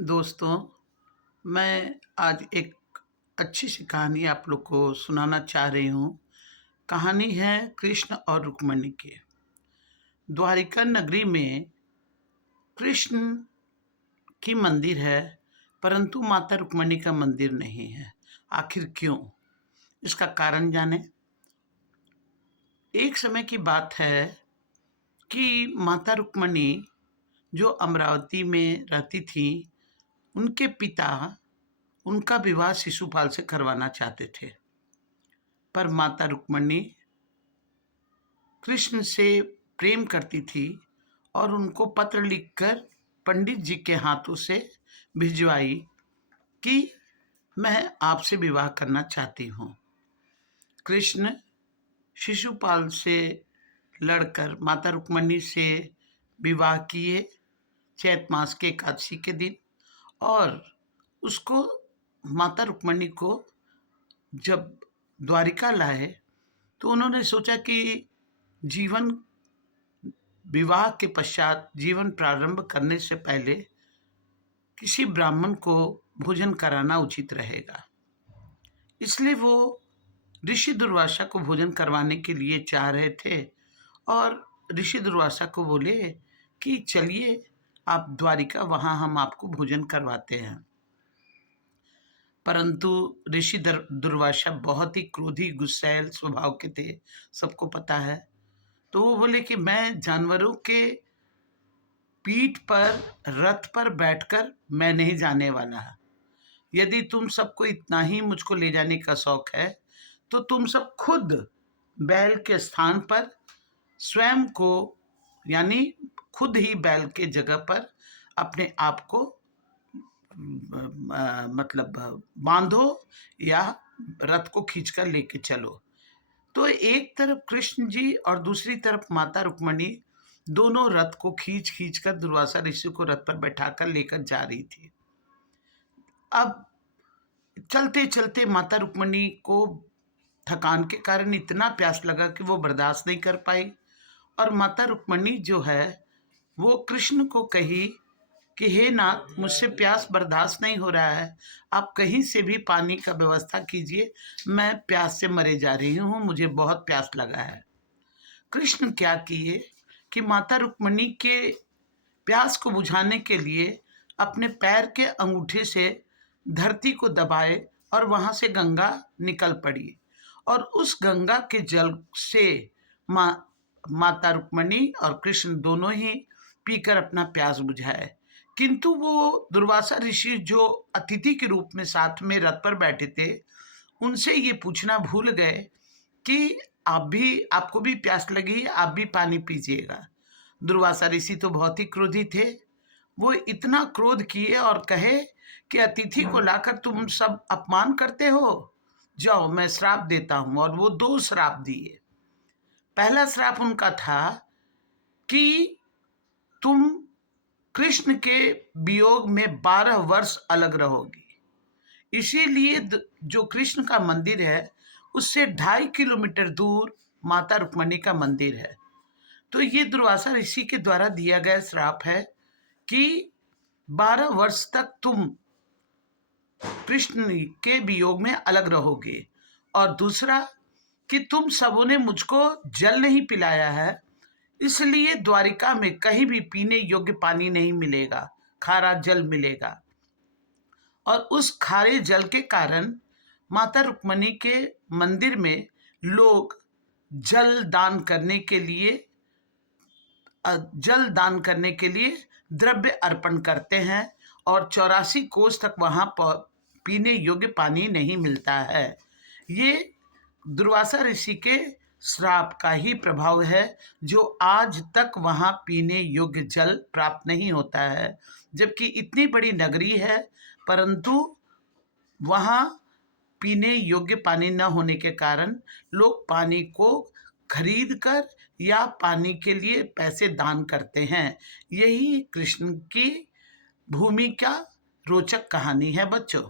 दोस्तों, मैं आज एक अच्छी सी कहानी आप लोग को सुनाना चाह रही हूँ। कहानी है कृष्ण और रुक्मिणी की। द्वारिका नगरी में कृष्ण की मंदिर है, परंतु माता रुक्मिणी का मंदिर नहीं है। आखिर क्यों? इसका कारण जाने। एक समय की बात है कि माता रुक्मिणी जो अमरावती में रहती थी, उनके पिता उनका विवाह शिशुपाल से करवाना चाहते थे। पर माता रुक्मिणी कृष्ण से प्रेम करती थी और उनको पत्र लिखकर पंडित जी के हाथों से भिजवाई कि मैं आपसे विवाह करना चाहती हूँ। कृष्ण शिशुपाल से लड़कर माता रुक्मिणी से विवाह किए चैत मास के एकादशी के दिन, और उसको माता रुक्मिणी को जब द्वारिका लाए तो उन्होंने सोचा कि जीवन विवाह के पश्चात जीवन प्रारंभ करने से पहले किसी ब्राह्मण को भोजन कराना उचित रहेगा। इसलिए वो ऋषि दुर्वासा को भोजन करवाने के लिए चाह रहे थे और ऋषि दुर्वासा को बोले कि चलिए आप द्वारिका, वहाँ हम आपको भोजन करवाते हैं। परंतु ऋषि दुर्वासा बहुत ही क्रोधी गुस्सैल स्वभाव के थे, सबको पता है। तो वो बोले कि मैं जानवरों के पीठ पर रथ पर बैठकर मैं नहीं जाने वाला। यदि तुम सबको इतना ही मुझको ले जाने का शौक है तो तुम सब खुद बैल के स्थान पर स्वयं को, यानी खुद ही बैल के जगह पर अपने आप को मतलब बांधो या रथ को खींचकर लेके चलो। तो एक तरफ कृष्ण जी और दूसरी तरफ माता रुक्मिणी दोनों रथ को खींच खींच कर दुर्वासा ऋषि को रथ पर बैठाकर लेकर जा रही थी। अब चलते चलते माता रुक्मिणी को थकान के कारण इतना प्यास लगा कि वो बर्दाश्त नहीं कर पाई, और माता रुक्मिणी जो है वो कृष्ण को कही कि हे नाथ, मुझसे प्यास बर्दाश्त नहीं हो रहा है, आप कहीं से भी पानी का व्यवस्था कीजिए, मैं प्यास से मरे जा रही हूँ, मुझे बहुत प्यास लगा है। कृष्ण क्या किए कि माता रुक्मिणी के प्यास को बुझाने के लिए अपने पैर के अंगूठे से धरती को दबाए और वहां से गंगा निकल पड़ी, और उस गंगा के जल से माता रुक्मिणी और कृष्ण दोनों ही पीकर अपना प्यास बुझाए। किंतु वो दुर्वासा ऋषि जो अतिथि के रूप में साथ में रथ पर बैठे थे, उनसे ये पूछना भूल गए कि आपको भी प्यास लगी, आप भी पानी पीजिएगा। दुर्वासा ऋषि तो बहुत ही क्रोधी थे। वो इतना क्रोध किए और कहे कि अतिथि को लाकर तुम सब अपमान करते हो, जाओ मैं श्राप देता हूं। और वो 2 श्राप दिए। पहला श्राप उनका था कि तुम कृष्ण के वियोग में 12 वर्ष अलग रहोगी। इसीलिए जो कृष्ण का मंदिर है उससे 2.5 किलोमीटर दूर माता रुक्मिणी का मंदिर है। तो ये दुर्वासा ऋषि के द्वारा दिया गया श्राप है कि 12 वर्ष तक तुम कृष्ण के वियोग में अलग रहोगे। और दूसरा कि तुम सबों ने मुझको जल नहीं पिलाया है, इसलिए द्वारिका में कहीं भी पीने योग्य पानी नहीं मिलेगा, खारा जल मिलेगा। और उस खारे जल के कारण माता रुक्मिणी के मंदिर में लोग जल दान करने के लिए द्रव्य अर्पण करते हैं, और 84 कोस तक वहां पीने योग्य पानी नहीं मिलता है। ये दुर्वासा ऋषि के श्राप का ही प्रभाव है जो आज तक वहां पीने योग्य जल प्राप्त नहीं होता है। जबकि इतनी बड़ी नगरी है, परंतु वहां पीने योग्य पानी न होने के कारण लोग पानी को खरीद कर या पानी के लिए पैसे दान करते हैं। यही कृष्ण की भूमि का रोचक कहानी है बच्चों।